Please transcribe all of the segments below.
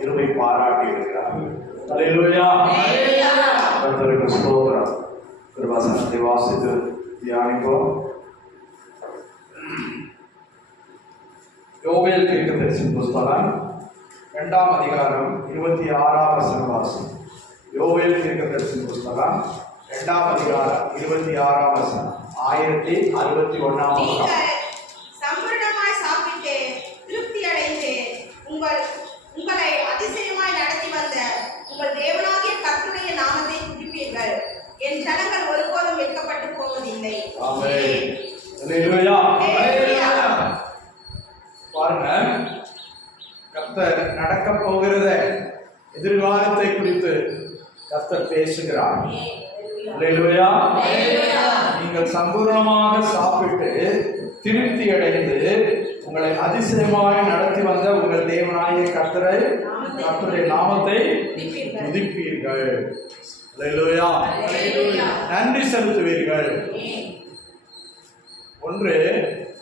கிருபை பாராட்டி இருக்கிறார். அல்லேலூயா. கர்த்தருக்கு ஸ்தோத்திரம். திருவசனத்தை வாசித்து தியானிப்போம். யோவேல் தீர்க்கதரிசியின் புஸ்தகம் 2ஆம் அதிகாரம் 26ஆம் வசனம் வாசி. யோவேல் தீர்க்கதரிசியின் புஸ்தகம் 2ஆம் அதிகாரம் 26ஆம் வசனம். 1061ஆம் வசனம். சம்பூர்ணமாய் சாப்பிட்டு திருப்தி அடைந்து உங்களை அதிசயமாய் நடத்தி வந்த உங்கள் தேவனாகிய கர்த்தருடைய நாமத்தை துதிப்பீர்கள். என் ஜனங்கள் ஒருபோதும் வெட்கப்பட்டு போவதில்லை. ஆமென். அல்லேலூயா. பாருங்க, கர்த்தர் நடக்க போகிறத எதிர்காலத்தை குறித்து கர்த்தர் பேசுகிறார். அல்லேலூயா. நீங்கள் சம்பூர்ணமாக சாப்பிட்டு திருப்தி அடைந்து உங்களை அதிசயமாய் நடத்தி வந்த உங்கள் தேவனாகிய கர்த்தருடைய நாமத்தை துதிப்பீர்கள். அல்லேலூயா. நன்றி செலுத்துவீர்கள். ஒன்று,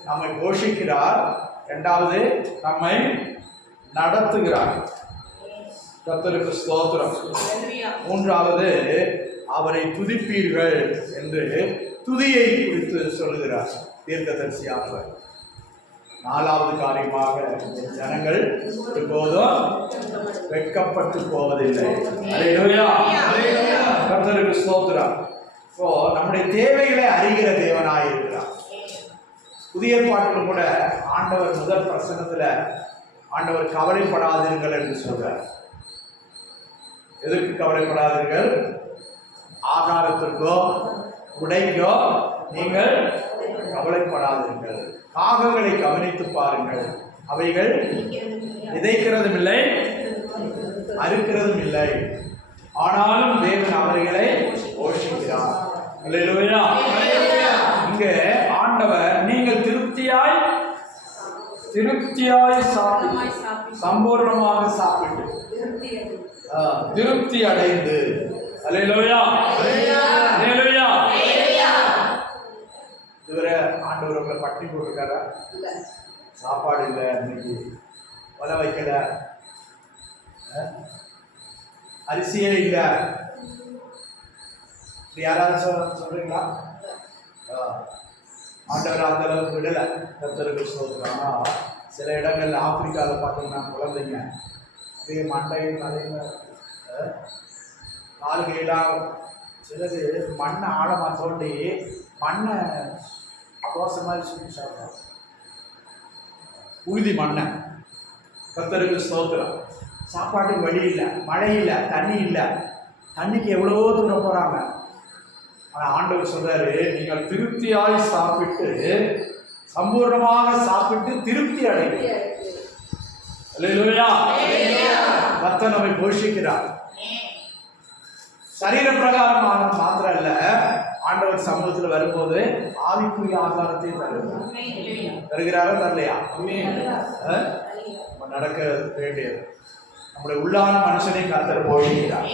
நம்மை போஷிக்கிறார். இரண்டாவது, நம்மை நடத்துகிறார். கர்த்தருக்கு ஸ்தோத்திரம். மூன்றாவது, அவரை துதிப்பீர்கள் என்று துதியை குறித்து சொல்லுகிறார் தீர்க்கதரிசியானவர். நாலாவது காரியமாக, ஜனங்கள் ஒருபோதும் வெட்கப்பட்டு போவதில்லை. அல்லேலூயா. கர்த்தருக்கு ஸ்தோத்திரம். நம்முடைய தேவைகளை அறிகிற தேவனாய் இருக்கிறார். புதிய பாட்டில் கூட ஆண்டவர் முதல் பிரசனத்துல ஆண்டவர் கவலைப்படாதீர்கள் என்று சொல்றார். எதற்கு கவலைப்படாதீர்கள்? ஆகாரத்திற்கோ உடைக்கோ நீங்கள் கவலைப்படாதீர்கள். காகங்களை கவனித்து பாருங்கள், அவைகள் விதைக்கிறதும் இல்லை, அறுக்கிறதும் இல்லை, ஆனாலும் தேவன் அவைகளை போஷிக்கிறார். அல்லேலூயா. இங்கே ஆண்டவர் நீங்கள் திருப்தியாய் சாப்பிட்டு, சம்பூர்ணமாக சாப்பிட்டு திருப்தி அடைந்து. அல்லேலூயா. அல்லேலூயா. இதுவரை ஆண்டவர் உங்களை பட்டி போட்டிருக்காரா? சாப்பாடு இல்லை, இன்னைக்கு வலை வைக்கல, அரிசியே இல்லை, யாராவது சொல்றீங்களா? ஆண்டவர் அந்த அளவுக்கு விடலை. கர்த்தருக்கு ஸ்தோத்திரம். ஆனால் சில இடங்கள்ல ஆப்பிரிக்காவில் பார்த்தீங்கன்னா குழந்தைங்க அப்படியே மண்டையும் தலையும் நாலு கையிலாம் சிலது மண்ணை ஆழமாக தோண்டி மண்ணை தோசை மாதிரி சுற்றி சாப்பிட்றாங்க. உறுதி மண்ணை. கர்த்தருக்கு ஸ்தோத்திரம். சாப்பாட்டுக்கு வழி இல்லை, மழை இல்லை, தண்ணி இல்லை. தண்ணிக்கு எவ்வளவோ தூரம் போகிறாங்க. ஆனால் ஆண்டவர் சொல்றாரு, நீங்கள் திருப்தியாய் சாப்பிட்டு, சம்பூர்ணமாக சாப்பிட்டு திருப்தி அடைங்க. அல்லேலூயா. கர்த்தர் நம்மை போஷிக்கிறார். சரீர பிரகாரமான மாத்திரம் இல்ல, ஆண்டவர் சமூகத்தில் வரும்போது ஆவிக்குரிய ஆகாரத்தை தருகிறாரோ தரலையா? நம்ம நடக்க வேண்டியது. நம்முடைய உள்ளான மனுஷனை கர்த்தர் போஷிக்கிறார்.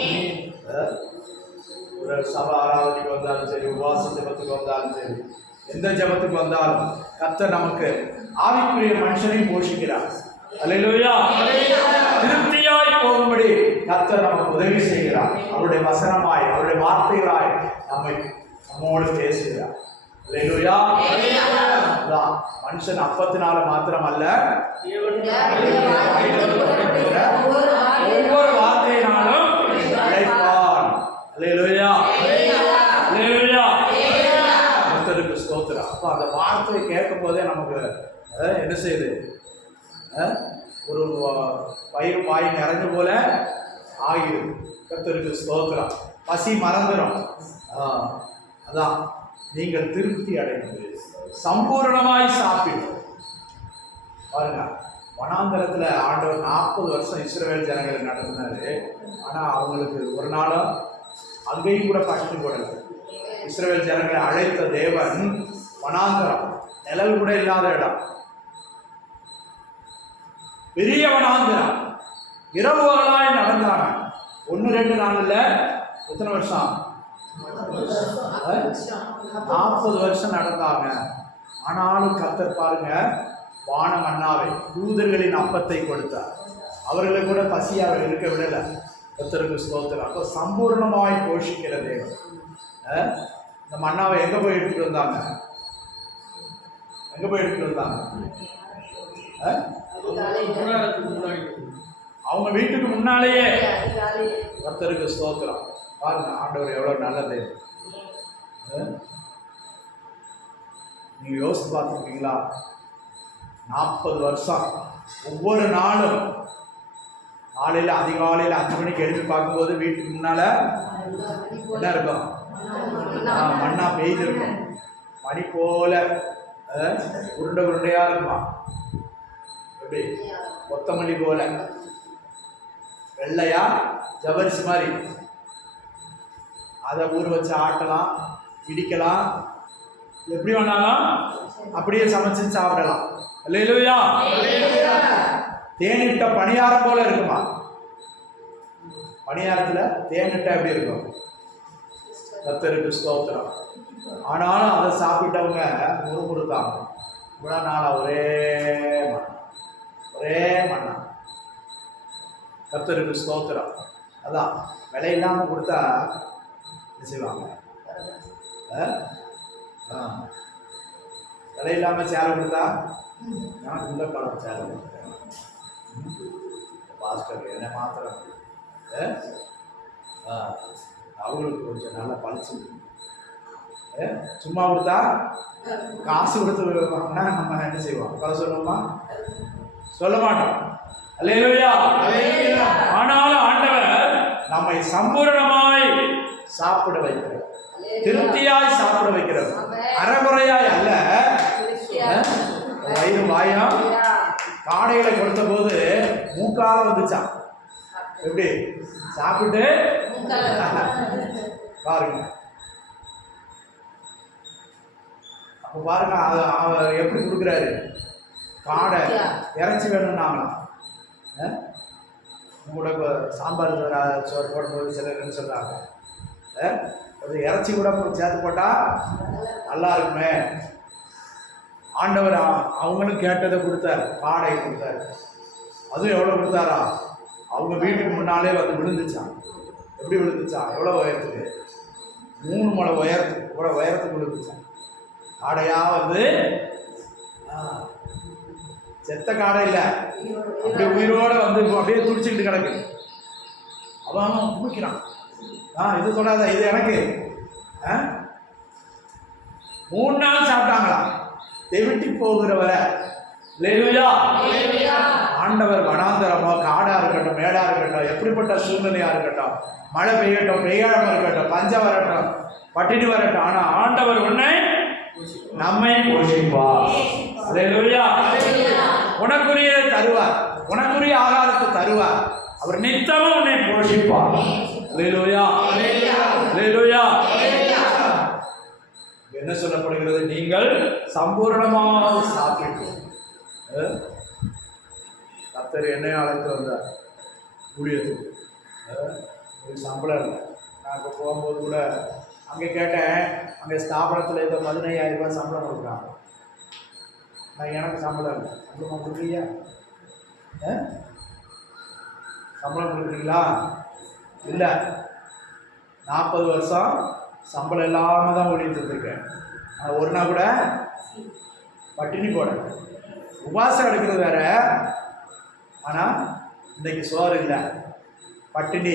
ஒரு சபை ஆராதனைக்கு வந்தாலும் சரி, உபவாச ஜபத்துக்கு வந்தாலும் சரி, எந்த ஜபத்துக்கு வந்தாலும் கர்த்தர் நமக்கு ஆவிக்குரிய மனுஷனை போஷிக்கிறார். அல்லேலூயா. திருப்தியாய் போகும்படி கர்த்தர் நமக்கு உதவி செய்கிறார். அவருடைய வசனமாய், அவருடைய வார்த்தைகளாய் நம்மோடு பேசுகிறார். அல்லேலூயா. மனுஷன் அப்பத்தினால மாத்திரம் அல்ல, ஒவ்வொரு வார்த்தையினாலும் உழைப்பான். அல்லேலூயா. அல்லேலூயா. கர்த்தருக்கு ஸ்தோத்திரம். அப்ப அந்த வார்த்தையை கேட்கும் போதே நமக்கு என்ன செய்யுது? ஒரு வயிறு வாய் நிறைஞ்ச போல ஆகிடும். கர்த்தருக்கு ஸ்தோத்திரம். பசி மறந்துடும். அதான், நீங்கள் திருப்தி அடைந்து சம்பூர்ணமாய் சாப்பிடும். பாருங்க, வனாந்தரத்துல ஆண்டவர் 40 வருஷம் இஸ்ரவேல் ஜனங்களை நடத்தினாரு. ஆனா அவங்களுக்கு ஒரு நாளும் அங்கேயும் கூட பட்டினி போடல. இஸ்ரவேல் ஜனங்களை அழைத்த தேவன் வனாந்தரம், நிழல் கூட இல்லாத இடம், பெரிய வனாந்தரம், இரவு பகலாய் நடந்தாங்க. 1-2 நாள் இல்ல, எத்தனை வருஷம்? 40 வருஷம் நடந்தாங்க. ஆனாலும் கர்த்தர் பாருங்க, வான மன்னாவை, தூதர்களின் அப்பத்தை கொடுத்தார். அவர்களை கூட பசியாக இருக்க விடலை. கர்த்தருக்கு ஸ்தோத்திரம். அப்போ சம்பூர்ணமாய் போஷிக்கிற தேவன். இந்த மன்னாவை எங்கே போய் எடுத்துகிட்டு வந்தாங்க? எங்கே போய் எடுத்துகிட்டு வந்தாங்க? அவங்க வீட்டுக்கு முன்னாலேயே. கர்த்தருக்கு ஸ்தோத்திரம். பாருங்க ஆண்டவர் எவ்வளோ நல்லது. நீங்கள் யோசித்து பார்த்துருக்கீங்களா? 40 வருஷம் ஒவ்வொரு நாளும் காலையில் அதிகாலையில் 5 மணிக்கு எழுப்பி பார்க்கும்போது வீட்டுக்கு முன்னால் என்ன இருக்கும்? மண்ணா பெய்து இருக்கும். மணி போல உருண்டை உருண்டையாக இருக்குமா? எப்படி? கொத்தமல்லி போல வெள்ளையா ஜவரிசி மாதிரி. அதை ஊற வச்சு ஆட்டலாம், இடிக்கலாம், எப்படி வேணாலும் அப்படியே சமைச்சு சாப்பிடலாம். அல்லேலூயா. தேனிட்ட பணியாரம் போல இருக்குமா? பணியாரத்தில் தேனிட்ட எப்படி இருக்கும்? கர்த்தருக்கு ஸ்தோத்திரம். ஆனாலும் அதை சாப்பிட்டவங்க முறுமுறுத்தாங்க. இவ்வளோ நாளாக ஒரே மண்ணா. கர்த்தருக்கு ஸ்தோத்திரம். அதான் விலை இல்லாமல் கொடுத்தா என்ன செய்வாங்க? விலை இல்லாமல் சேலை கொடுத்தா நான் இந்த காலம் சேலை கொடுத்தேன். பாஸ்டர் என்ன மாத்திரம் அவங்களுக்கு கொஞ்சம் நல்லா பழிச்சு. சும்மா கொடுத்தா காசு கொடுத்து வாங்கினா நம்ம என்ன செய்வோம்? கதை சொல்லுவோமா? சொல்ல மாட்டோம். அல்லேலூயா. ஆனாலும் ஆண்டவர் நம்மை சம்பூர்ணமாய் சாப்பிட வைக்கிறார், திருப்தியாய் சாப்பிட வைக்கிறார். அறகுறையாய் அல்ல. வயிறு வாயா காடைகளை கொடுத்த போது மூக்கால வந்துச்சான். எப்படி சாப்பிட்டு பாருங்க. அப்போ பாருங்க அவர் எப்படி கொடுக்குறாரு. காடை இறைச்சி வேணும்னாங்களாம். கூட இப்போ சாம்பார் சோறு போடும்போது சிலர் என்ன சொல்கிறாங்க, ஒரு இறைச்சி கூட சேர்த்து போட்டால் நல்லா இருக்குமே. ஆண்டவர் அவங்களும் கேட்டதை கொடுத்தாரு, காடை கொடுத்தாரு. அதுவும் எவ்வளோ கொடுத்தாரா? அவங்க வீட்டுக்கு முன்னாலே வந்து விழுந்துச்சான். எப்படி விழுந்துச்சான்? எவ்வளோ உயரத்துக்கு? 3 முழ உயரத்துக்கு. இவ்வளோ உயரத்துக்கு விழுந்துச்சான். காடையாக வந்து செத்த காடை இல்லை, அப்படியே உயிரோடு வந்து அப்படியே துடிச்சுக்கிட்டு கிடக்கு. அவன் குமிக்கிறான். இது சொல்லாத, இது எனக்கு. 3 நாள் சாப்பிட்டாங்களாம். தெவிட்டி போகிறவரை. அல்லேலூயா. ஆண்டவர் வனாந்தரமோ காடாக இருக்கட்டும், மேடாக இருக்கட்டும், எப்படிப்பட்ட சூழ்நிலையாக இருக்கட்டும், மழை பெய்யட்டும், பெய்யாமல் இருக்கட்டும், பஞ்சம் வரட்டும், பட்டினி வரட்டும், ஆனால் ஆண்டவர் உன்னை நம்மை போஷிப்பார். அல்லேலூயா. உனக்குரியதை தருவார், உனக்குரிய ஆகாரத்தை தருவார். அவர் நித்தமும் உன்னை போஷிப்பார். அல்லேலூயா. அல்லேலூயா. என்ன சொல்லப்படுகிறது? நீங்கள் சம்பூர்ணமாக சாப்பிட்டு. கர்த்தர் என்னை அழைத்து வந்தார் ஊழியத்துக்கு. ஒரு சம்பளம் இல்லை. நான் இப்போ போகும்போது கூட அங்கே கேட்டேன், அங்கே ஸ்தாபனத்தில் ஏதோ 15,000 ரூபாய் சம்பளம் கொடுக்குறாங்க. நான் எனக்கு சம்பளம் இல்லை. சம்பளமாக கொடுக்குறீங்க? சம்பளம் கொடுக்குறீங்களா? இல்லை. 40 வருஷம் சம்பளம் இல்லாமல் தான் ஓடிட்டுருக்கேன். ஒரு நாள் கூட பட்டினி போட உபாசம் எடுக்கிறது வேற. ஆனால் இன்றைக்கி சோறு இல்லை, பட்டினி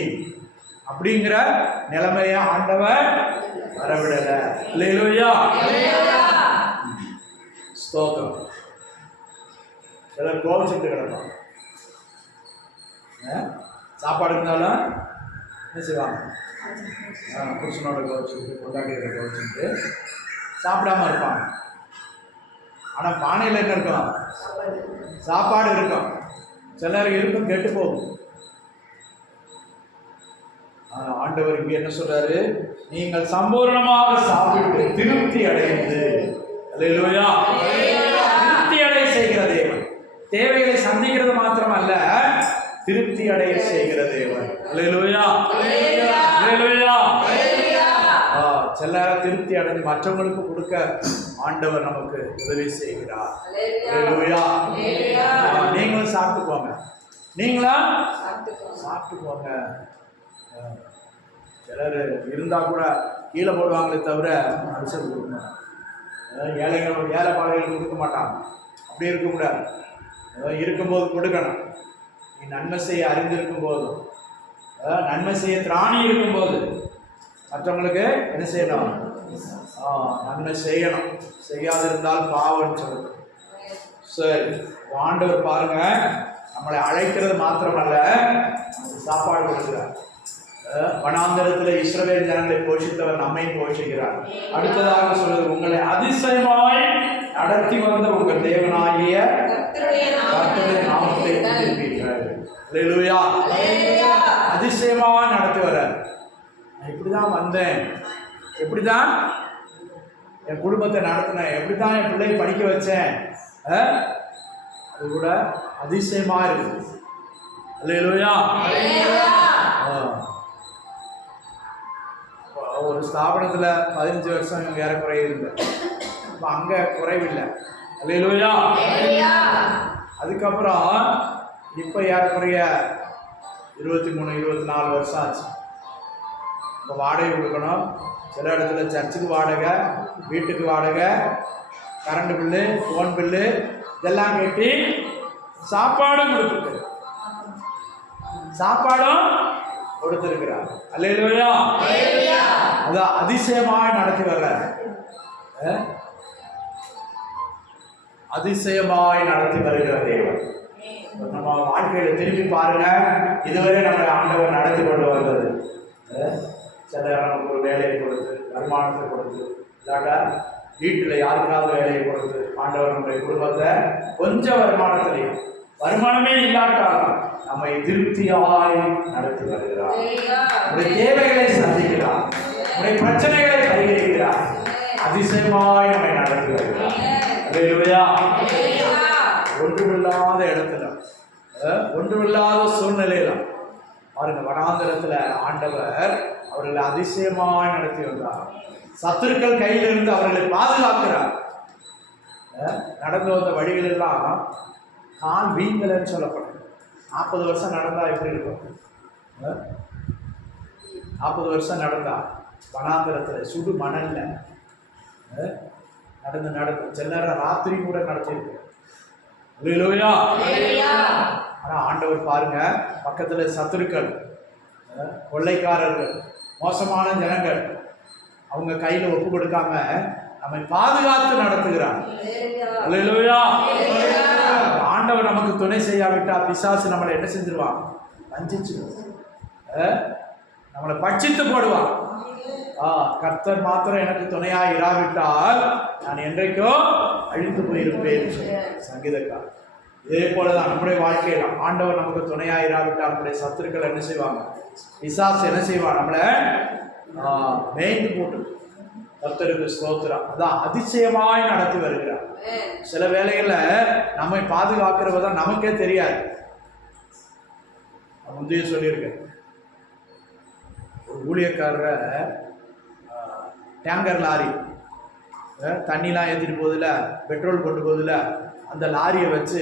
அப்படிங்கிற நிலைமைய ஆண்டவர் வரவிடலை. அல்லேலூயா. ஸ்தோத்திரம். சிலர் கோவிச்சுட்டு கிடக்கும். சாப்பாடு இருந்தாலும் என்ன செய்வாங்க? புருஷனோட கோவிச்சுட்டு, கொண்டாட்டியோட கோவிச்சுட்டு சாப்பிடாம இருப்பாங்க. ஆனால் பானையில் என்ன இருக்கும்? சாப்பாடு இருக்கும். சிலர் இருக்கும், கெட்டு போகும். ஆனால் ஆண்டவர் இங்கே என்ன சொல்றாரு? நீங்கள் சம்பூர்ணமாக சாப்பிட்டு திருப்தி அடைந்து. அல்லேலூயா. திருப்தி அடைய செய்கிற தேவன். தேவைகளை சந்திக்கிறது மாத்திரம் அல்ல, திருப்தி அடைய செய்கிற தேவன். அல்லேலூயா. அல்லேலூயா. சில திருப்தி அடைந்து மற்றவங்களுக்கு கொடுக்க ஆண்டவர் நமக்கு உதவி செய்கிறார். அல்லேலூயா. நீங்களும் சாப்பிட்டு போங்க. நீங்களா சாப்பிட்டு போங்க. சிலர் இருந்தால் கூட கீழே போடுவாங்களே தவிர மனுஷன் கொடுக்கணும். ஏழைகள் ஏழை பாதைகள் கொடுக்க மாட்டாங்க. அப்படி இருக்கக்கூடாது. இருக்கும்போது கொடுக்கணும். நீ நன்மை செய்ய அறிந்திருக்கும் போதும், நன்மை செய்ய திராணி இருக்கும்போது மற்றவங்களுக்கு என்ன செய்யணும்? நன்மை செய்யணும். செய்யாதிருந்தால் பாவம்னு சொல்லணும். சரி, ஆண்டவர் பாருங்க, நம்மளை அழைக்கிறது மாத்திரமல்ல, சாப்பாடு கொடுக்கிறார். வனாந்தரத்தில் இஸ்ரவேல் ஜனங்களை போஷித்தவர் நம்மை போஷிக்கிறார். அடுத்ததாக சொல்வது, உங்களை அதிசயமாய் நடத்தி வந்த உங்கள் தேவனாகிய கர்த்தருடைய நாமத்தை துதிப்பீர்கள். அல்லேலூயா. அதிசயமா நடத்தி வர. நான் இப்படிதான் வந்தேன், எப்படிதான் என் குடும்பத்தை நடத்தினேன், எப்படிதான் என் பிள்ளையை படிக்க வச்சேன், அது கூட அதிசயமா இருக்குது. அல்லேலூயா. ஒரு ஸ்தாபனத்தில் 15 வருஷம் ஏறக்குறைய இல்லை. இப்போ அங்கே குறைவில்லை. அல்லேலூயா. அதுக்கப்புறம் இப்போ ஏறக்குறைய 23-24 வருஷம் ஆச்சு. இப்போ வாடகை கொடுக்கணும். சில இடத்துல சர்ச்சுக்கு வாடகை, வீட்டுக்கு வாடகை, கரண்ட் பில்லு, ஃபோன் பில்லு இதெல்லாம் கட்டி சாப்பாடும் கொடுத்துருக்கு. சாப்பாடும் கொடுத்திருக்கிறார். அல்லேலூயா. அதான் அதிசயமாய் நடத்தி வர்றார். அதிசயமாய் நடத்தி வருகிற தேவன். நம்ம வாழ்க்கையில திரும்பி பாருங்க, இதுவரை நம்மளை ஆண்டவர் நடத்தி கொண்டு வந்தது. சில நமக்கு ஒரு வேலையை கொடுத்து, வருமானத்தை கொடுத்து, இல்லாட்டா வீட்டில் யாருக்காவது வேலையை கொடுத்து ஆண்டவர் நம்முடைய குடும்பத்தை கொஞ்சம் வருமானத்திலையும், வருமானமே இல்லாட்டாலும் நம்மை திருப்தியாய் நடத்தி வருகிறார். நம்முடைய தேவைகளை சந்திக்கிறார், நம்முடைய பிரச்சனைகளை பரிகரிக்கிறார், அதிசயமாய் நம்மை நடத்தி வருகிறார். அல்லேலூயா. ஒன்றுமில்லாத இடத்துல, ஒன்றுமில்லாத சூழ்நிலையில பாருங்க, வனாந்தரத்துல ஆண்டவர் அவர்களை அதிசயமாய் நடத்தி வந்தார். சத்துருக்கள் கையிலிருந்து அவர்களை பாதுகாக்கிறார். நடந்து வந்த வழிகள் எல்லாம் கால் வீங்கலன்னு சொல்லப்படும். 40 வருஷம் நடந்தா எப்படி இருக்கும்? 40 வருஷம் நடந்தா வனாந்தரத்துல சுடு மணல்ல நடந்து சில நேரம் ராத்திரி கூட நடத்திருக்கு. ஆனா ஆண்டவர் பாருங்க, பக்கத்துல சத்துருக்கள், கொள்ளைக்காரர்கள், மோசமான ஜனங்கள் அவங்க கையில ஒப்பு கொடுக்காம நம்மை பாதுகாத்து நடத்துகிறார். அல்லேலூயா. ஆண்டவர் நமக்கு துணை செய்யாவிட்டா பிசாசு நம்மளை என்ன செஞ்சிருவான்? வஞ்சிச்சிருவான், நம்மளை பட்சித்து போடுவான். கர்த்தர் மாத்திரம் எனக்கு துணையா இராவிட்டால் நான் என்றைக்கோ அழிந்து போயிருப்பேன் சங்கீதக்கார். இதே போலதான் நம்முடைய வாழ்க்கையில ஆண்டவர் நமக்கு துணையா இராவிட்டால் நம்முடைய சத்துருக்கள் என்ன செய்வாங்க? பிசாசு என்ன செய்வான்? நம்மளை மேய்ந்து போட்டு. கர்த்தருக்கு ஸ்தோத்திரம். அதான் அதிசயமாய் நடத்தி வருகிறார். சில வேளைகள்ல நம்மை பாதுகாக்கிறவதான் நமக்கே தெரியாது. முந்தைய சொல்லியிருக்கேன், ஒரு ஊழியக்காரரை டேங்கர் லாரி தண்ணிலாம் ஏற்றிட்டு போதில்ல, பெட்ரோல் கொண்டு போதில்ல, அந்த லாரியை வச்சு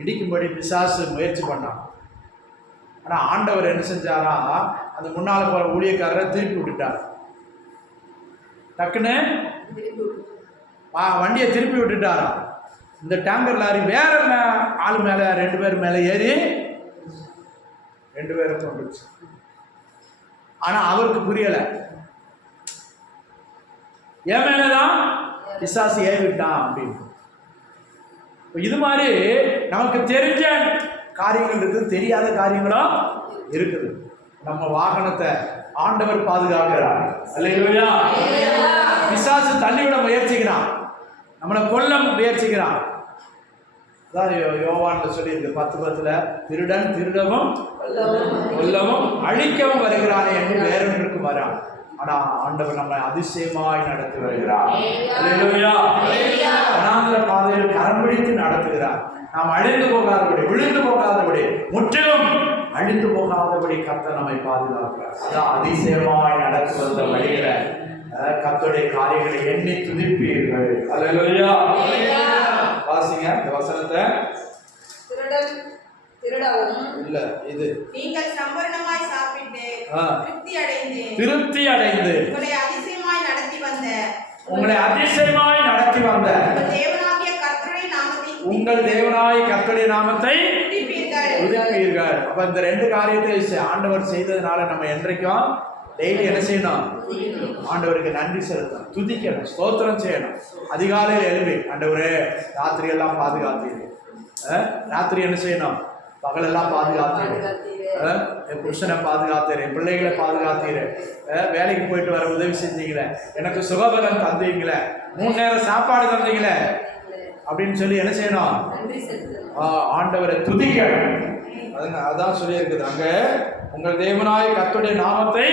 இடிக்கும்படி பிசாசு முயற்சி பண்ணான். ஆனால் ஆண்டவர் என்ன செஞ்சாரா, அந்த முன்னால் போகிற ஊழியக்காரரை திருப்பி விட்டுட்டார். டக்குன்னு வண்டியை திருப்பி விட்டுட்டாரா. இந்த டேங்கர் லாரி வேற ஆள் மேலே 2 பேர் மேலே ஏறி 2 பேரை கொண்டுச்சு. ஆனால் அவருக்கு புரியலை, என் மேலதான் பிசாசு ஏறிவிட்டான் அப்படின்னு. இது மாதிரி நமக்கு தெரிஞ்ச காரியங்கள் இருக்குது, தெரியாத காரியங்களும் இருக்குது. நம்ம வாகனத்தை ஆண்டவர் பாதுகாக்கிறார். அல்லேலூயா. பிசாசு தள்ளிவிட முயற்சிக்கிறான், நம்மளை கொல்ல முயற்சிக்கிறான். அதான் யோவான்ல சொல்லியிருக்கு 10:10, திருடன் திருடவும் கொல்லவும் அழிக்கவும் வருகிறானே என்று வேறொன்றுக்கு வரான். ஆனா ஆண்டவர் நம்மை அதிசயமாய் நடத்தி வருகிறார். அல்லேலூயா. வனாந்தர பாதையில் கரம் பிடித்து நடத்துகிறார். நாம் அழிந்து போகாதபடி, விழுந்து போகாதபடி, முற்றிலும் அழிந்து போகாதபடி கர்த்தர் நம்மை பாதுகாக்கிறார். அதான் அதிசயமாய் நடத்தி வந்த வழிகளை, கர்த்தருடைய காரியங்களை எண்ணி துதிப்பீர்கள். அல்லேலூயா. வாசிங்க இந்த வசனத்தை. திருடவும் இல்ல இது நீங்கள் சம்பூரணமாய் சாப்பிட்டு திருப்தி அடைந்து உங்களை அதிசயமாய் நடத்தி வந்த உங்கள் தேவனாகிய கர்த்தருடைய நாமத்தை துதிப்பீர்கள். அப்ப இந்த ரெண்டு காரியத்தை ஆண்டவர் செய்ததுனால நம்ம என்றைக்கும் டெய்லி என்ன செய்யணும்? ஆண்டவருக்கு நன்றி செலுத்தணும், துதிக்கணும், ஸ்தோத்திரம் செய்யணும். அதிகாலையில் எழுப்பி ஆண்டவரே ராத்திரி எல்லாம் பாதுகாத்தீர்கள், ராத்திரி என்ன செய்யணும்? பகலெல்லாம் பாதுகாத்தீரு, என் புருஷனை பாதுகாத்தீரு, என் பிள்ளைகளை பாதுகாத்தீரு, வேலைக்கு போயிட்டு வர உதவி செஞ்சீங்களே, எனக்கு சுகபலம் தந்தீங்களே, 3 நேரம் சாப்பாடு தந்தீங்களே அப்படின்னு சொல்லி என்ன செய்யணும்? ஆண்டவரை துதிக்கணும். அதான் சொல்லி இருக்குது அங்க, உங்கள் தேவனாய கர்த்தருடைய நாமத்தை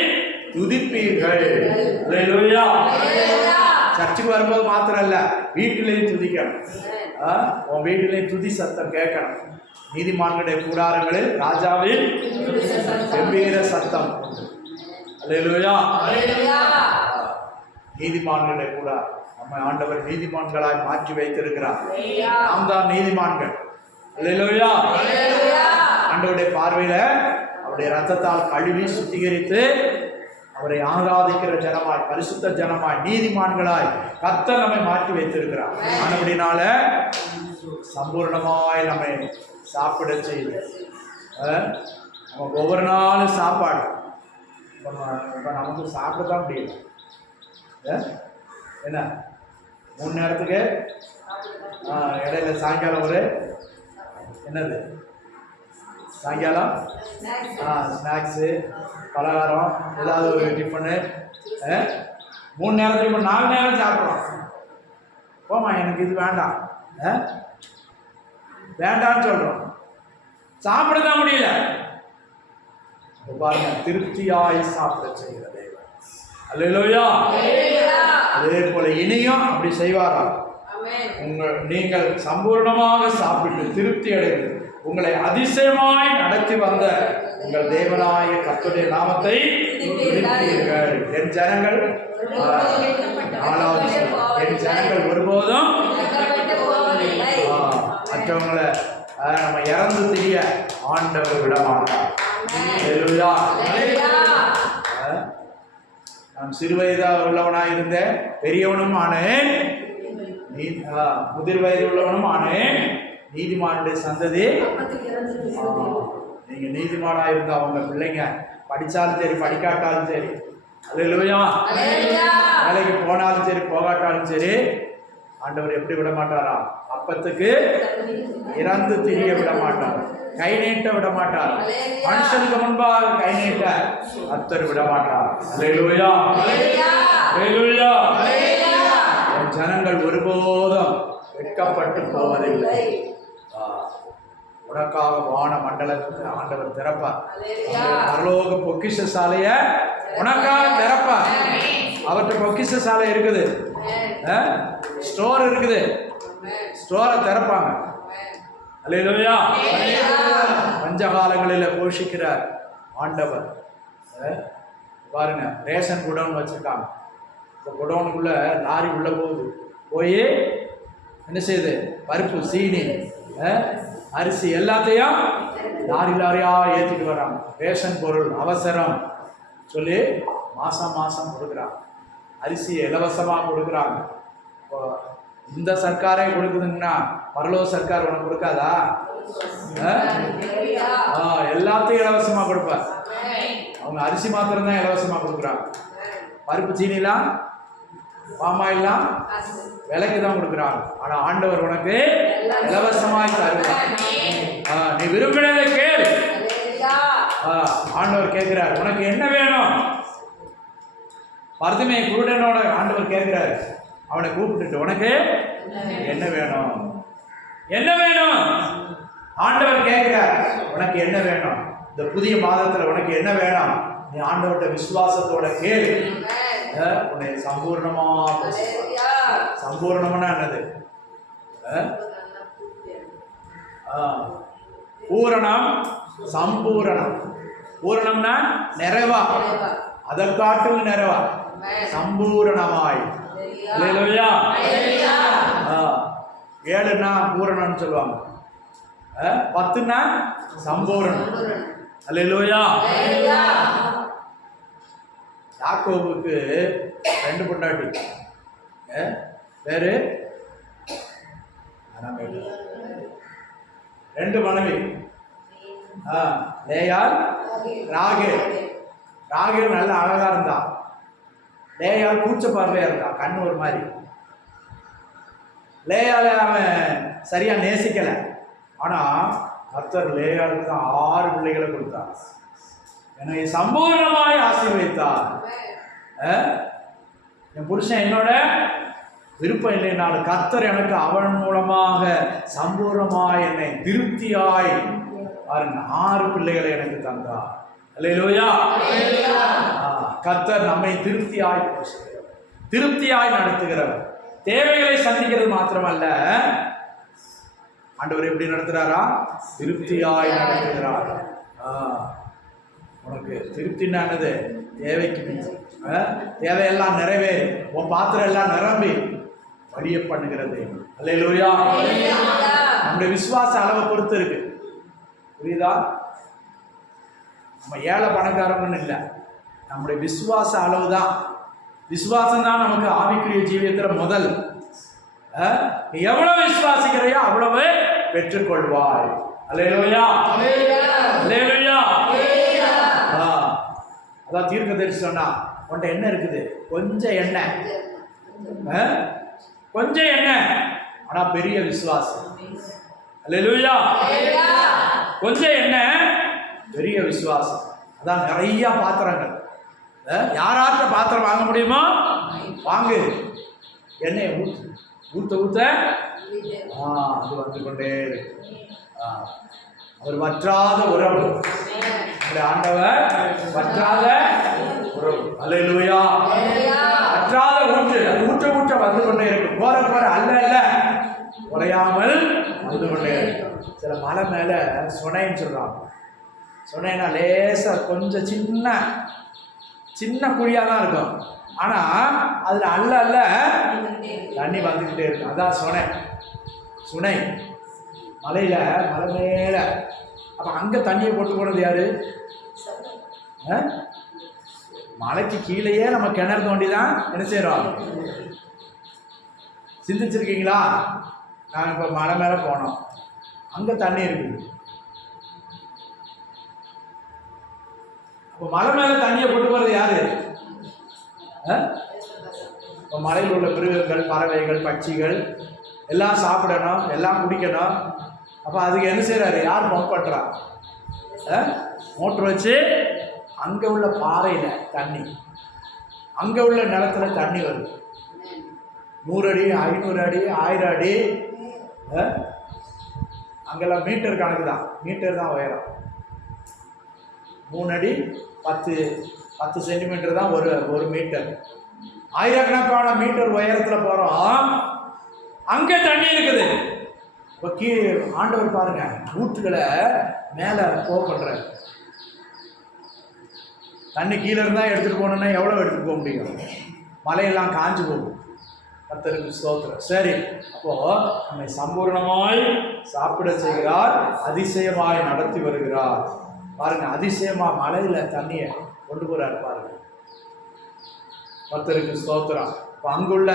துதிப்பீர்கள். அல்லேலூயா. சர்ச்சுக்கு வரும்போது மாத்திரம் இல்ல, வீட்டிலையும் துதிக்கணும். உன் வீட்டிலையும் துதி சத்தம் கேட்கணும். நீதிமான்களுடைய கூடாரங்களில் ராஜாவின் கம்பீர சத்தம். அல்லேலூயா. நீதிமான்களுடைய கூடாரம், நம்ம ஆண்டவர் நீதிமான்களாய் மாற்றி வைத்திருக்கிறார். நாம் தான் நீதிமான்கள். அல்லேலூயா. ஆண்டவருடைய பார்வையில அவருடைய ரத்தத்தால் கழுவி சுத்திகரித்து அவரை ஆராதிக்கிற ஜனமாய், பரிசுத்த ஜனமாய், நீதிமான்களாய் கர்த்தர் நம்மை மாற்றி வைத்திருக்கிறார். ஆனபடினால சம்பூர்ணமாய் நம்மை சாப்பிட செய்து நமக்கு ஒவ்வொரு நாளும் சாப்பாடு. இப்போ நமக்கு சாப்பிட தான் முடியல. என்ன 3 நேரத்துக்கு இடையில சாயங்காலம் ஒரு என்னது சாயங்காலம் ஸ்நாக்ஸு, பலகாரம், ஏதாவது ஒரு டிஃபனு, 3 நேரத்துக்கு இப்போ 4 நேரம் சாப்பிட்றோம். போமா எனக்கு இது வேண்டாம், வேண்டான்னு சொல்கிறோம், சாப்பிட தான் முடியல. பாருங்க, திருப்தியாய் சாப்பிட செய்கிற தேவன். அல்லேலூயா. அதே போல இனியும் அப்படி செய்வாரா? நீங்கள் சம்பூர்ணமாக சாப்பிட்டு திருப்தி அடைந்து உங்களை அதிசயமாய் நடத்தி வந்த உங்கள் தேவனாய கர்த்தருடைய நாமத்தை துதிப்பீர்கள். என் ஜனங்கள், 4வது என் ஜனங்கள் ஒருபோதும் மற்றவங்களை நம்ம இறந்து தெரிய ஆண்டவர் விட மாட்டார். நான் சிறு வயதா உள்ளவனாக இருந்தேன், பெரியவனும் ஆனேன், முதிர் வயது உள்ளவனும் ஆனேன், நீதிமானுடைய சந்ததி. நீங்க நீதிமானா இருந்த அவங்க பிள்ளைங்க படிச்சாலும் சரி படிக்காட்டாலும் சரி, அல்லேலூயா, வேலைக்கு போனாலும் சரி போகாட்டாலும் சரி, ஆண்டவர் எப்படி விட மாட்டாரா? அப்பத்துக்கு இறந்து திரிய விட மாட்டார், கை நீட்ட விட மாட்டார், மனுஷனுக்கு முன்பாக கை நீட்ட கர்த்தர் விட மாட்டார். அல்லேலூயா. அல்லேலூயா. என் ஜனங்கள் ஒருபோதும் வெட்கப்பட்டு போவதில்லை. உனக்காக வான மண்டலத்தை ஆண்டவர் திறப்பார். பரலோக பொக்கிஷ சாலைய உனக்காக திறப்பார். அவற்றை பொக்கிஷ சாலை இருக்குது, ஸ்டோர் இருக்குது, ஸ்டோரை திறப்பாங்க. அல்லேலூயா. பஞ்சகாலங்களில் போஷிக்கிறார் ஆண்டவர். பாருங்க, ரேஷன் குடோன் வச்சிருக்காங்க. இந்த குடோனுக்குள்ள லாரி உள்ள போகுது, போய் என்ன செய்யுது? பருப்பு, சீனி, அரிசி எல்லாத்தையும் லாரி லாரியா ஏற்றிட்டு வர்றாங்க. ரேஷன் பொருள் அவசரம் சொல்லி மாசம் மாசம் கொடுக்குறாங்க. அரிசி இலவசமாக கொடுக்குறாங்க. இந்த சர்க்காரே கொடுக்குதுங்கன்னா பரலோக சர்க்கார் உனக்கு கொடுக்காதா? எல்லாத்தையும் இலவசமாக கொடுப்பார். அவங்க அரிசி மாத்திரம் தான் இலவசமாக கொடுக்குறாங்க. பருப்பு, சீனிலாம், பாமாயிலாம் விலைக்கு தான் கொடுக்குறாங்க. ஆனா ஆண்டவர் உனக்கு இலவசமாய் தருவார். நீ விரும்பினதை கேள். ஆண்டவர் கேட்கிறார், உனக்கு என்ன வேணும்? பர்திமே குருடனோட ஆண்டவர் கேட்கிறார், அவனை கூப்பிட்டுட்டு உனக்கு என்ன வேணும்? என்ன வேணும்? ஆண்டவர் கேட்கிறார், உனக்கு என்ன வேணும்? இந்த புதிய மாதத்துல உனக்கு என்ன வேணும்? நீ ஆண்டவர்கிட்ட விசுவாசத்தோட கேளு. உன்னை சம்பூர்ணமா, சம்பூர்ணம்னா என்னது? பூரணம், சம்பூரணம். பூரணம்னா நிறைவா, அதை காட்டிலும் நிறைவா, சம்பூரணமாய். அல்லேலூயா. 7ன்னா பூரணம்னு சொல்லுவாங்க. 10ன்னா சம்பூரணம். அல்லேலூயா. யாக்கோபுக்கு 2 பொண்டாட்டி, வேறு 2 மனைவி. லேயாள், ராகேல். ராகேல் நல்ல அழகா இருந்தா, லேயாள் கூச்ச பார்வையா இருந்தா, கண்ணு ஒரு மாதிரி. லேயாளை அவன் சரியா நேசிக்கல. ஆனா கர்த்தர் லேயாளுக்கு தான் 6 பிள்ளைகளை கொடுத்தார். என்னை சம்பூர்ணமாய் ஆசீர்வதித்தார். என் புருஷன் என்னோட விருப்பம் இல்லைனாலும் கர்த்தர் எனக்கு அவன் மூலமாக சம்பூர்ணமாய் என்னை திருப்தியாய் பாருங்க 6 பிள்ளைகளை எனக்கு தந்தார். அல்லேலூயா. கர்த்தர் நம்மை திருப்தியாய் நடத்துகிறவர். தேவைகளை சந்திக்கிறது மாத்திரமல்ல, ஆண்டவர் எப்படி நடத்துறாரா? திருப்தியாய் நடத்துகிறார். உனக்கு திருப்தினானது தேவைக்கு மிஞ்சி, தேவையெல்லாம் நிறைவேறி உன் பாத்திரம் எல்லாம் நிரம்பி வழிய பண்ணுகிறது. அல்லேலூயா. நம்முடைய விசுவாச அளவை பொறுத்து இருக்கு. புரியுதா? நம்ம ஏழை பணக்காரங்கன்னு இல்லை, நம்முடைய விசுவாச அளவு தான். விசுவாசம் தான் நமக்கு ஆவிக்குரிய ஜீவியத்தில் முதல். நீ எவ்வளவு விசுவாசிக்கிறையோ அவ்வளவு பெற்றுக்கொள்வாய். அல்லேலூயா. அல்லேலூயா. அதான் தீர்க்கதரிசி சொன்னா, உன்ட்ட என்ன இருக்குது? கொஞ்சம் எண்ணெய், கொஞ்சம் எண்ணெய், ஆனா பெரிய விசுவாசம். அல்லேலூயா. கொஞ்சம் எண்ணெய், பெரிய விசுவாசம். அதான் நிறைய பாத்திரங்கள். யாரார்ட்ட பாத்திரம் வாங்க முடியுமோ வாங்கு, எண்ணெயை ஊத்த ஊத்த அது வந்து கொண்டே இருக்கு. அவர் வற்றாத உறவு. ஆண்டவர் வற்றாத உறவு. அல்லேலூயா. வற்றாத ஊற்று, அது ஊற்ற ஊற்ற வந்து கொண்டே இருக்கு. போற அல்ல குறையாமல் வந்து கொண்டே இருக்கு. சில மலை மேல சுனைன்னு சொல்றாங்க. சுனைனா லேசா கொஞ்சம் சின்ன குழியா தான் இருக்கும், ஆனா அதுல அல்ல தண்ணி வந்துக்கிட்டே இருக்கும். அதான் சுனை. மலை மேல. அப்ப அங்க தண்ணியை போட்டு போனது யாரு? மலைக்கு கீழேயே நம்ம கிணறு தோண்டிதான் என்ன செய்யறோம்? சிந்திச்சிருக்கீங்களா? நான் இப்ப மலை மேல போனோம், அங்க தண்ணி இருக்குது. மலை மேல தண்ணியை கொண்டு போறது யாரு? மலையில் உள்ள மிருகங்கள், பறவைகள், பட்சிகள் எல்லாம் சாப்பிடணும், எல்லாம் குடிக்கணும். அப்ப அதுக்கு என்ன செய்யறாரு? யார் பம்ப் பண்றா? மோட்டர் வச்சு அங்க உள்ள பாறையில தண்ணி, அங்க உள்ள நிலத்துல தண்ணி வருது. 100 அடி, 500 அடி, 1000 அடி, அங்கெல்லாம் மீட்டர் கணக்கு தான். மீட்டர் தான் உயரம். 3 அடி 10 சென்டிமீட்டர் தான் ஒரு மீட்டர். ஆயிரக்கணக்கான மீட்டர் உயரத்தில் போகிறோம், அங்கே தண்ணி இருக்குது. இப்போ கீழே ஆண்டவர் பாருங்க ஊற்றுகளை மேலே பண்ணுறாரு. தண்ணி கீழே இருந்தால் எடுத்துகிட்டு போகணுன்னா எவ்வளோ எடுத்துகிட்டு போக முடியும்? மலையெல்லாம் காஞ்சு போகும். கர்த்தருக்கு ஸ்தோத்திரம். சரி, அப்போது நம்மை சம்பூர்ணமாய் சாப்பிட செய்கிறார், அதிசயமாய் நடத்தி வருகிறார். பாருங்க, அதிசயமா மலையில தண்ணியை கொண்டு போறாரு பாருங்க. கர்த்தருக்கு ஸ்தோத்திரம். இப்போ அங்குள்ள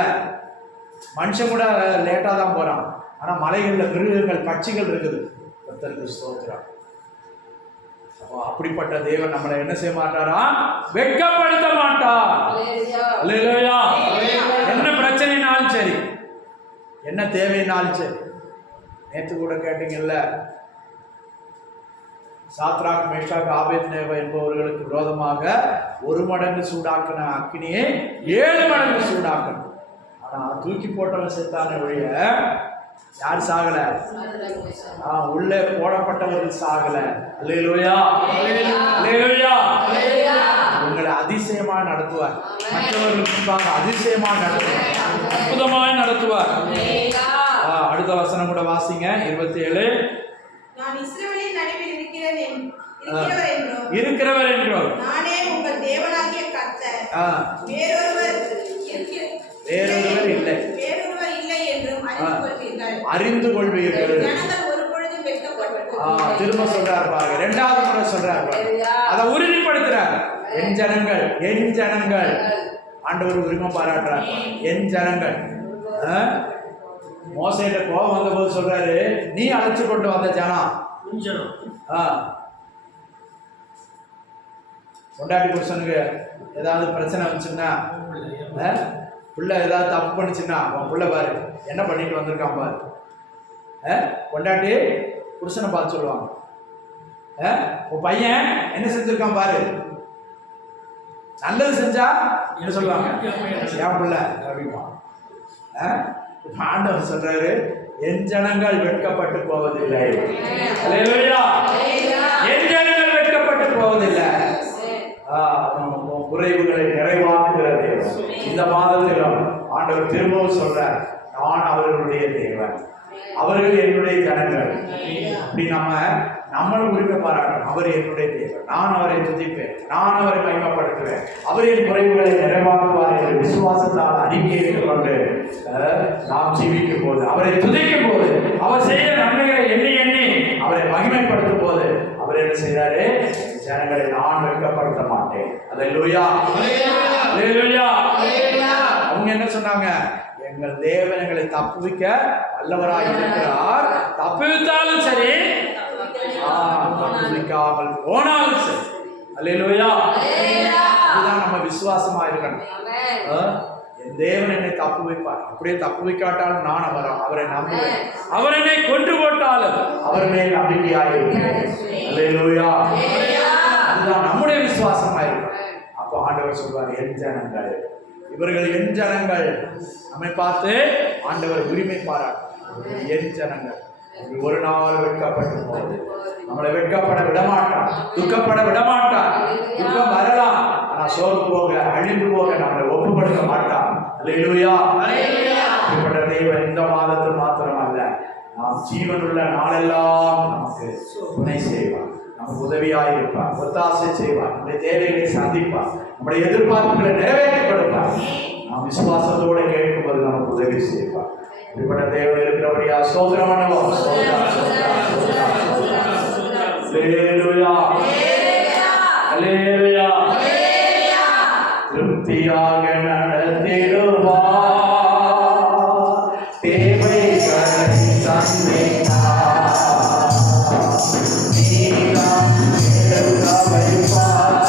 மனுஷன் கூட லேட்டா தான் போறான், ஆனா மலைகள்ல மிருகங்கள், பட்சிகள் இருக்குது. கர்த்தருக்கு ஸ்தோத்திரம். அப்போ அப்படிப்பட்ட தேவன் நம்மளை என்ன செய்ய மாட்டாரா? வெட்கப்படுத்த மாட்டார். அல்லேலூயா. என்ன பிரச்சனைனாலும் சரி, என்ன தேவைனாலும் சரி. நேற்று கூட கேட்டீங்கல்ல, சாத்ராக், மேஷாக், ஆபேத்நேகோ என்பவர்களுக்கு விரோதமாக 1 மடங்கு சூடாக்கின அக்கினியை 7 மடங்கு சூடாக்கணும். ஆனா தூக்கி போட்டவன் செத்தான ஒழிய யார் சாகல? உள்ளே போடப்பட்டவர்கள் சாகல. அல்லேலூயா. அல்லேலூயா. உங்களை அதிசயமா நடத்துவார். மற்றவர்களுக்கு முன்பாக அதிசயமா நடத்துவார், அற்புதமாய் நடத்துவார். அடுத்த வசனம் கூட வாசிங்க. 27. நான் இஸ்ரவேலின் நடுவில் இருக்கிறவர் என்றோம். நானே உங்கள் தேவனாகிய கர்த்தர். வேறொருவர் இல்லை என்றும் அறிந்து கொள்வீர்கள். ஜனங்கள் ஒருபொழுதும் திரும்ப சொல்றாரு பாருங்க, 2வது முறை சொல்றாரு பாருங்க. அதை உறுதிப்படுத்துறார். என் ஜனங்கள், என் ஜனங்கள். ஆண்டவர் உரிமை பாராட்டுறார். என் ஜனங்கள். மோசேட்ட கோபம் வந்த போது சொல்றாரு, நீ அழைச்சு கொண்டு வந்த ஜனம். கொண்டாடி புருஷனுக்கு ஏதாவது பிரச்சனை வந்துச்சுன்னா, புள்ள ஏதாவது தப்பு பண்ணிச்சுன்னா, அவன் புள்ள பாரு என்ன பண்ணிட்டு வந்திருக்கான் பாரு. கொண்டாட்டி புருஷனை பார்த்து சொல்லுவாங்க, உன் பையன் என்ன செஞ்சிருக்கான் பாரு. நல்லது செஞ்சா என்ன சொல்லுவாங்க, என் பிள்ளை அப்படிமா. ஆண்டவர் சொல்றாரு, என் ஜனங்கள் வெட்கப்பட்டு போவதில்லை. என் ஜனங்கள் வெட்கப்பட்டு போவதில்லை. குறைவுகளை நிறைவாக்குகிறது. இந்த மாதத்திலும் ஆண்டவர் திரும்பவும் சொல்றார், நான் அவர்களுடைய தேவன், அவர்கள் என்னுடைய ஜனங்கள். அப்படி நம்மளும் உரிமை பாராட்டணும். அவர் என்னுடைய தேவன், நான் அவரை துதிப்பேன், நான் அவரை மகிமைப்படுத்துவேன், அவர் என் குறைவுகளை நிறைவாக்குவார் என்று விசுவாசத்தால் அறிக்கையிட்டுக் கொண்டு நாம் ஜீவிக்கும் போது, அவரை துதிக்கும் போது, அவர் செய்ய நன்மைகளை எண்ணி எண்ணி அவரை மகிமைப்படுத்தும் போது, அவர் என்ன செய்யறாரு, ஜனங்களை நான் வெட்கப்படுத்த மாட்டேன். அல்லேலூயா, அல்லேலூயா. அவங்க என்ன சொன்னாங்க, எங்கள் தேவன் எங்களை தப்புவிக்க வல்லவராய் இருக்கிறார். தப்புவித்தாலும் சரி, தப்புவிக்காமல் போனாலும் சரி. அல்லேலூயா. இதுதான் நம்ம விசுவாசமா இருக்கணும். என் தேவன் என்னை தப்பு வைப்பார். அப்படியே தப்பு வைக்காட்டாலும் நான் அவரை நம்புவேன். அவர் என்னை கொன்று போட்டாலும் அவர் மேல் நம்பிக்கையாயிருக்கிறேன். அல்லேலூயா. இதுதான் நம்முடைய விசுவாசமா இருக்கும். அப்போ ஆண்டவர் சொல்வார், என் ஜனங்கள், இவர்கள் என் ஜனங்கள். நம்மை பார்த்து ஆண்டவர் உரிமை பாராட்டு. என் ஜனங்கள் ஒரு நாள் வெட்கப்பட்டு போகுது. நம்மளை வெட்கப்பட விடமாட்டான், துக்கப்பட விடமாட்டான். துக்கம் வரலாம், ஆனா சோர்ந்து போக, அழிந்து போக நம்மளை ஒப்புப்படுத்த மாட்டான். அல்லேலூயா. இப்படிப்பட்ட தெய்வம் இந்த மாதத்தில் மாத்திரம் அல்ல, நாம் ஜீவனுள்ள நாளெல்லாம் நமக்கு துணை செய்வார், நமக்கு உதவியாயிருப்பார், ஒத்தாசை செய்வார், நம்முடைய தேவைகளை சந்திப்பார், நம்முடைய எதிர்பார்ப்புகளை நிறைவேற்றிக் கொடுப்பார். நாம் விசுவாசத்தோடு கேட்கும்போது நமக்கு உதவி செய்வார். இப்படிப்பட்ட தேவன் இருக்கிறபடியா ஸ்தோத்திரம் பண்ணுவோம். அல்லேலூயா, அல்லேலூயா. திருப்தியாக நடத்திடுவார், தேவைகளை சந்திப்பார், நீதான் எடுக்க வைப்பார்,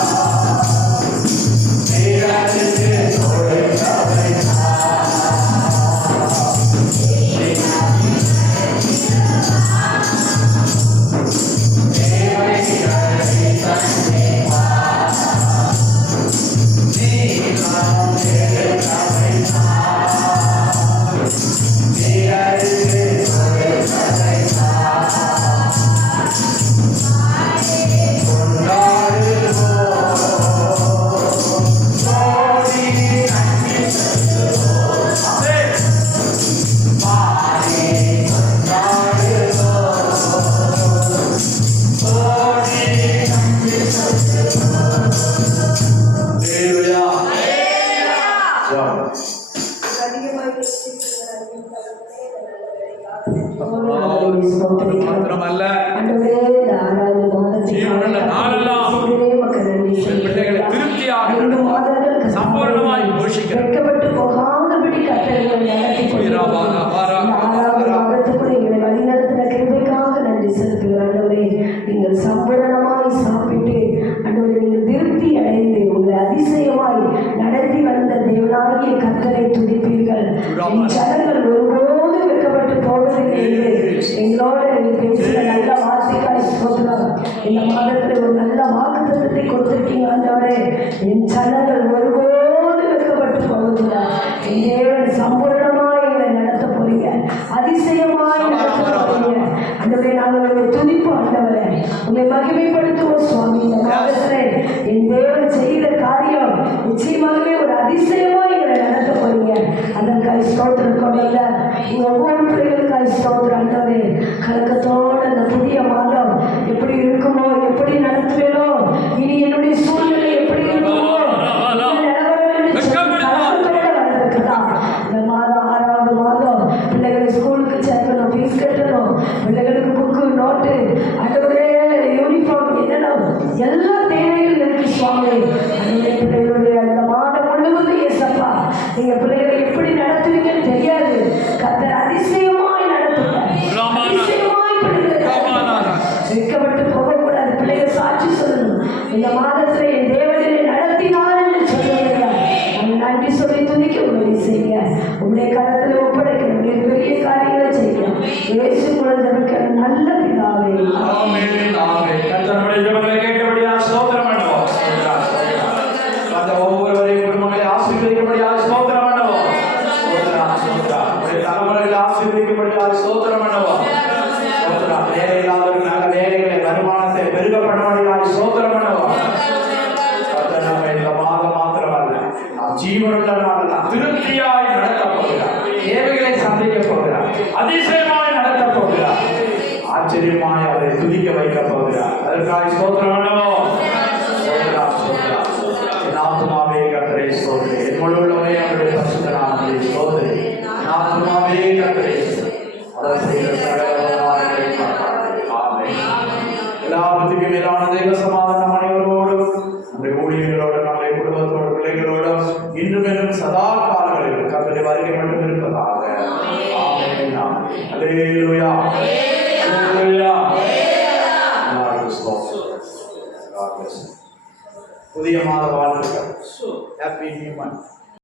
நீராஜிக்கு கொடுக்க வைப்பார். மாத்திரமல்ல, ஜீவனுள்ள நாளெல்லாம் பிள்ளைகளை திருப்தியாக சம்பூர்ணமாய் போஷிக்கிறார். நீங்கள் சம்பூர்ணமாய் சாப்பிட்டு நீங்கள் திருப்தி அடைந்து உங்களை அதிசயமாய் நடத்தி வந்த தேவனாகிய கர்த்தரை துதிப்பீர்கள். ஜனங்கள் ஒருபோது வெட்கப்பட்டு போவதில்லை என்று எங்களோட பேசுகிற நல்ல வார்த்தைக்காய் ஸ்தோத்திரம். இந்த மாதத்தில் ஒரு நல்ல வாக்குத்தத்தத்தை கொடுத்திருக்கீங்க ஆண்டவரே. என் ஜனங்கள் ஒருபோது வெட்கப்பட்டு போவதில்லை. என் தேவன் சம்பூர்ணமாய் எங்களை நடத்த போறீங்க, அதிசயமாய் நடத்த போறீங்க ஆண்டவரே. நாங்கள் உங்களை துதிப்போம் ஆண்டவரே, உங்களை மகிமைப்படுத்துவோம் சுவாமி. இந்த மாதத்திலே என் தேவன் செய்த காரியம் நிச்சயமாகவே ஒரு அதிசயமாய் எங்களை நடத்த போறீங்க. அதற்காக ஸ்தோத்திரம் கொண்டல நீங்க ஒவ்வொரு பிள்ளைகளுக்காக ஸ்தோத்திரம் ஆண்டவரே. கலக்கத்தோட அந்த புதிய மாதம் எப்படி இருக்குமோ, எப்படி நடத்துவேனோ, இனி என்னுடைய சூழ்நிலை எப்படி இருக்குமோ, இந்த மாதத்துல என் தேவனை நடத்தினார் என்று சொல்லுகிறார். நான் நன்றி சொல்லி துதிக்க உதவி செய்ய உங்களுடைய கரத்தில் ஒப்படைக்கிறோம். பெரிய காரியங்களை செய்யணும். இயேசு குழந்தைக்கு நல்ல பிதாவே. ஆமென் ஆமென். கர்த்தருடைய ஜெபங்களை கேட்டபடியால் ஸ்தோத்திரம் பண்ணுவோம். அந்த ஒவ்வொருவரையும் குடும்பங்களை ஆசீர்வதிக்கும்படியால் ஸ்தோத்திரம் பண்ணுவோம். தலைமுறைகளை ஆசீர்வதிக்கும்படியால் ஸ்தோத்திரம் பண்ணுவோம். வேலை இல்லாதவர்கள் நல்ல வேலைகளை வருமானத்தை பெருக பண்ணும்படியால் ஸ்தோத்திரம் பண்ணுவோம். நம்ம இந்த மாதம் மாத்திரமல்ல, நாம் ஜீவனுள்ள நாளெல்லாம் திருப்தியாய் நடத்தப் போகிறார். தேவைகளை சந்திக்க போகிறார். அதிசயமாய் நடத்தப் போகிறார். ஆச்சரியமாய் அவரை துதிக்க வைக்க போகிறார். அதற்காக ஸ்தோத்திரம் பண்ணுவோம். என் ஆத்துமாவே கர்த்தரை ஸ்தோத்திரி, என் முழு உள்ளமே அவருடைய பரிசுத்த நாமத்தை ஸ்தோத்திரி. என் ஆத்துமாவே கர்த்தரை அவர் செய்த சகல உபகாரங்களையும் மறவாதே. ஆமென். எல்லாவற்றுக்கும் மேலான தெய்வ சமாதானம் அனைவரோடும், நம்முடைய ஊழியர்களோடும், நம்முடைய குடும்பத்தோடு, பிள்ளைகளோடும் இன்றும் என்றும் சதா காலங்களிலும் கர்த்தருடைய வருகை மட்டும் இருப்பதாக. ஆமென் ஆமென். அல்லேலூயா அல்லேலூயா. புதிய மாத வாழ்த்துக்கள். Happy new month.